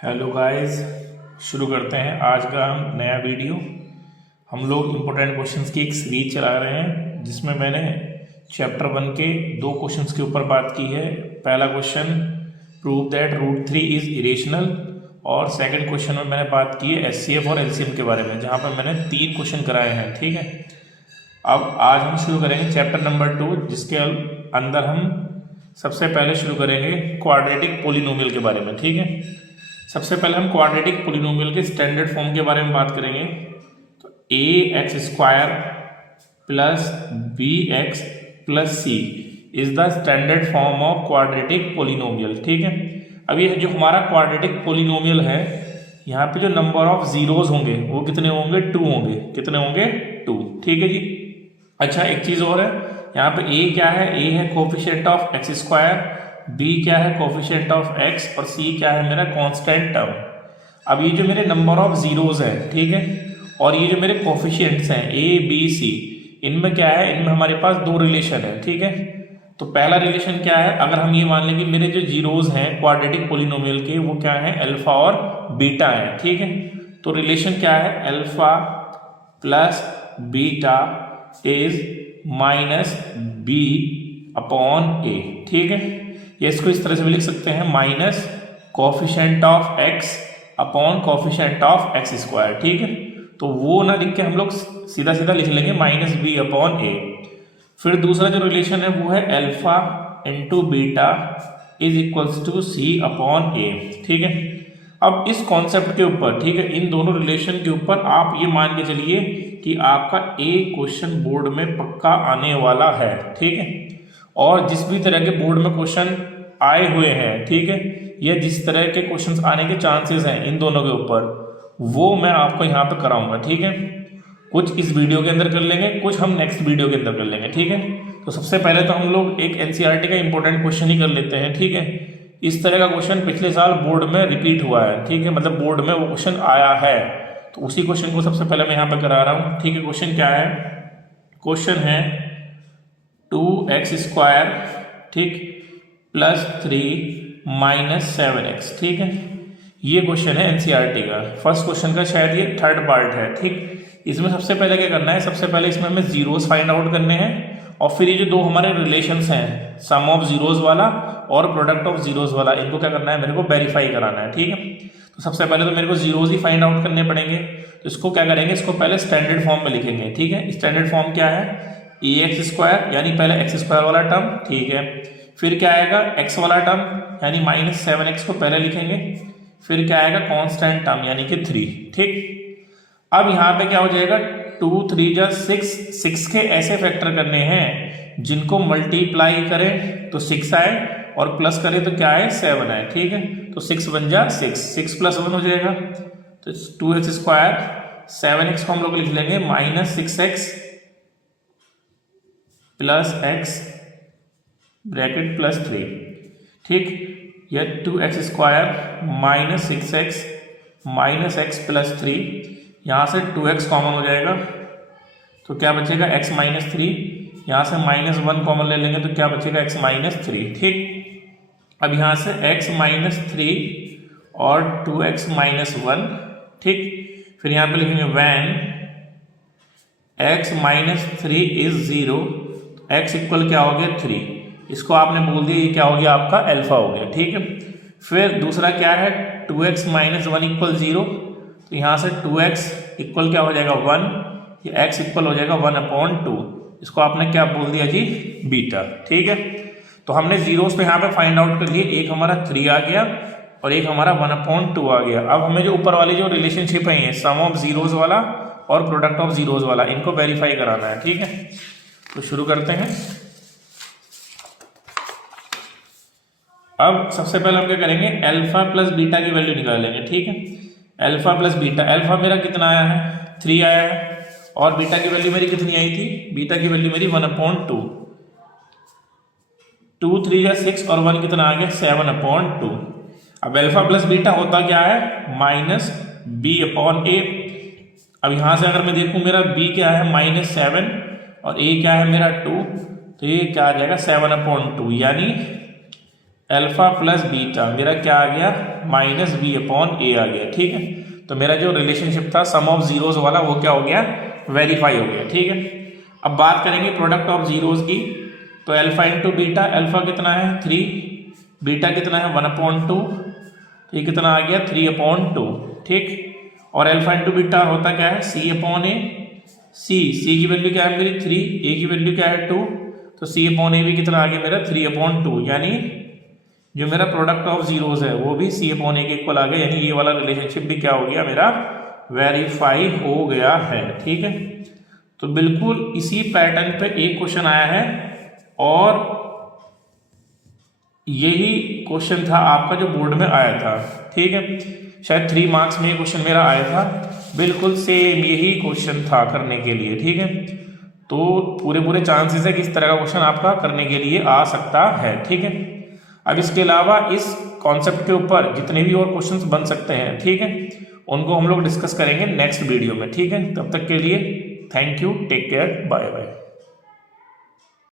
Hello guys, शुरू करते हैं आज का हम नया वीडियो। हम लोग इम्पोर्टेंट क्वेश्चंस की एक सीरीज चला रहे हैं जिसमें मैंने चैप्टर 1 के दो क्वेश्चंस के ऊपर बात की है। पहला question prove that root 3 is irrational और सेकंड क्वेश्चन में मैंने बात की है एचसीएफ और एलसीएम के बारे में, जहाँ पर मैंने 3 क्वेश्चन कराए हैं। ठीक है, अब आज हम शुरू करेंगे चैप्टर नंबर 2, जिसके अंदर हम सबसे पहले शुरू करेंगे क्वाड्रेटिक पोलिनोमियल के बारे में। ठीक है, सबसे पहले हम क्वाड्रेटिक पोलिनोमियल के स्टैंडर्ड फॉर्म के बारे में बात करेंगे। तो a x square plus b x plus c is the standard form of quadratic polynomial. ठीक है, अब ये जो हमारा क्वाड्रेटिक पोलिनोमियल है, यहाँ पे जो नंबर ऑफ जीरोज होंगे वो कितने होंगे? 2 होंगे। कितने होंगे? 2। ठीक है जी। अच्छा, एक चीज़ और है, यहाँ पे ए क्या है? ए है coefficient of x square, b क्या है? कोफिशिएंट ऑफ एक्स, और सी क्या है? मेरा कांस्टेंट टर्म। अब ये जो मेरे नंबर ऑफ जीरोज हैं, ठीक है, और ये जो मेरे कोफिशिएंट्स हैं ए बी सी, इनमें क्या है? इनमें हमारे पास दो रिलेशन है। ठीक है, तो पहला रिलेशन क्या है? अगर हम ये मान लें कि मेरे जो जीरोज हैं क्वाड्रेटिक पोलिनोमियल के, वो क्या है? अल्फा और बीटा है। ठीक है, तो रिलेशन क्या है? Alpha plus beta is minus b upon a. ठीक है, ये इसको इस तरह से भी लिख सकते हैं, minus coefficient of x upon coefficient of x square. ठीक है, तो वो ना लिख के हम लोग सीधा सीधा लिख लेंगे माइनस बी अपॉन ए। फिर दूसरा जो रिलेशन है वो है alpha into beta is equals to c upon a. ठीक है, अब इस कॉन्सेप्ट के ऊपर, ठीक है, इन दोनों रिलेशन के ऊपर आप ये मान के चलिए कि आपका ए क्वेश्चन बोर्ड में पक्का आने वाला है। ठीक है, और जिस भी तरह के बोर्ड में क्वेश्चन आए हुए हैं, ठीक है, या जिस तरह के क्वेश्चंस आने के चांसेस हैं इन दोनों के ऊपर, वो मैं आपको यहाँ पे कराऊंगा। ठीक है, कुछ इस वीडियो के अंदर कर लेंगे, कुछ हम नेक्स्ट वीडियो के अंदर कर लेंगे। ठीक है, तो सबसे पहले तो हम लोग एक एनसीईआरटी का इंपॉर्टेंट क्वेश्चन ही कर लेते हैं। ठीक है, इस तरह का क्वेश्चन पिछले साल बोर्ड में रिपीट हुआ है। ठीक है, मतलब बोर्ड में वो क्वेश्चन आया है, तो उसी क्वेश्चन को सबसे पहले मैं यहाँ पे करा रहा हूँ। ठीक है, क्वेश्चन क्या है? क्वेश्चन है 2x स्क्वायर, ठीक, प्लस 3 माइनस 7x। ठीक है, ये क्वेश्चन है एनसीईआरटी का। फर्स्ट क्वेश्चन का शायद ये थर्ड पार्ट है। ठीक, इसमें सबसे पहले क्या करना है? सबसे पहले इसमें हमें जीरोस फाइंड आउट करने हैं, और फिर ये जो दो हमारे रिलेशंस हैं, सम ऑफ जीरोस वाला और प्रोडक्ट ऑफ जीरोस वाला, इनको क्या करना है? मेरे को वेरीफाई कराना है। ठीक है, तो सबसे पहले तो मेरे को जीरोस ही फाइंड आउट करने पड़ेंगे। तो इसको क्या करेंगे? इसको पहले स्टैंडर्ड फॉर्म में लिखेंगे। ठीक है, स्टैंडर्ड फॉर्म क्या है? ए एक्स स्क्वायर, यानी पहले एक्स स्क्वायर वाला टर्म, ठीक है, फिर क्या आएगा? एक्स वाला टर्म यानी माइनस 7x को पहले लिखेंगे, फिर क्या आएगा? कांस्टेंट टर्म यानी कि 3। ठीक, अब यहाँ पे क्या हो जाएगा? 2 3 जा 6, 6 के ऐसे फैक्टर करने हैं जिनको मल्टीप्लाई करें तो 6 आए, और प्लस करें तो क्या आए? 7 आए। ठीक है, तो 6 1 जा 6, 6 प्लस 1 हो जाएगा, तो 2x स्क्वायर, 7x को हम लोग लिख लेंगे minus 6x plus x bracket plus 3। ठीक, यह 2x square minus 6x minus x plus 3, यहाँ से 2x कॉमन हो जाएगा, तो क्या बचेगा? x माइनस 3, यहाँ से माइनस 1 कॉमन ले लेंगे तो क्या बचेगा? x minus 3। ठीक, अब यहाँ से x माइनस 3 और 2x माइनस 1। ठीक, फिर यहाँ पे लिखेंगे when x minus 3 is 0, x equal क्या हो गया? 3। इसको आपने बोल दिया, ये क्या हो गया? आपका अल्फा हो गया। ठीक है, फिर दूसरा क्या है? 2x माइनस 1 इक्वल 0, तो यहाँ से 2x इक्वल क्या हो जाएगा? 1, ये x इक्वल हो जाएगा 1/2। इसको आपने क्या बोल दिया जी? बीटा। ठीक है, तो हमने जीरोस तो यहाँ पे फाइंड आउट कर लिए, एक हमारा 3 आ गया और एक हमारा 1/2 आ गया। अब हमें जो ऊपर वाली जो रिलेशनशिप है, सम ऑफ जीरोस वाला और प्रोडक्ट ऑफ जीरोस वाला, इनको वेरीफाई कराना है। ठीक है, तो शुरू करते हैं। अब सबसे पहले हम क्या करेंगे? अल्फा प्लस बीटा की वैल्यू निकालेंगे। ठीक है, अल्फा प्लस बीटा, अल्फा मेरा कितना आया है? 3 आया है, और बीटा की वैल्यू मेरी कितनी आई थी? बीटा की वैल्यू मेरी 1/2। 2 3 जा 6 और 1 कितना आ गया? 7/2। अब अल्फा प्लस बीटा होता क्या है? माइनस बी अपॉन ए। अब यहां से अगर मैं देखूं, मेरा बी क्या है? माइनस 7, और ए क्या है मेरा? 2, तो ये क्या आ जाएगा? 7/2, यानी अल्फा प्लस बीटा मेरा क्या आ गया, माइनस बी अपॉन ए आ गया। ठीक है, तो मेरा जो रिलेशनशिप था सम ऑफ जीरोज वाला वो क्या हो गया, वेरीफाई हो गया। ठीक है, अब बात करेंगे प्रोडक्ट ऑफ जीरोज की। तो अल्फा इंटू बीटा, अल्फा कितना है 3, बीटा कितना है 1/2, ये कितना आ गया 3/2। ठीक, और अल्फा इंटू बीटा होता क्या है सी अपॉन ए। सी की वैल्यू क्या है मेरी 3, ए की वैल्यू क्या है 2, तो सी अपॉन ए भी कितना आ गया मेरा 3/2, यानी जो मेरा प्रोडक्ट ऑफ जीरोज है वो भी सी अपॉन ए के इक्वल आ गया, यानी ये वाला रिलेशनशिप भी क्या हो गया मेरा, वेरीफाई हो गया है। ठीक है, तो बिल्कुल इसी पैटर्न पे एक क्वेश्चन आया है और यही क्वेश्चन था आपका जो बोर्ड में आया था। ठीक है, शायद 3 मार्क्स में ये क्वेश्चन मेरा आया था, बिल्कुल सेम यही क्वेश्चन था करने के लिए। ठीक है, तो पूरे चांसेस है कि इस तरह का क्वेश्चन आपका करने के लिए आ सकता है। ठीक है, अब इसके अलावा इस कॉन्सेप्ट के ऊपर जितने भी और क्वेश्चंस बन सकते हैं, ठीक है, उनको हम लोग डिस्कस करेंगे नेक्स्ट वीडियो में। ठीक है, तब तक के लिए thank you, take care, bye bye.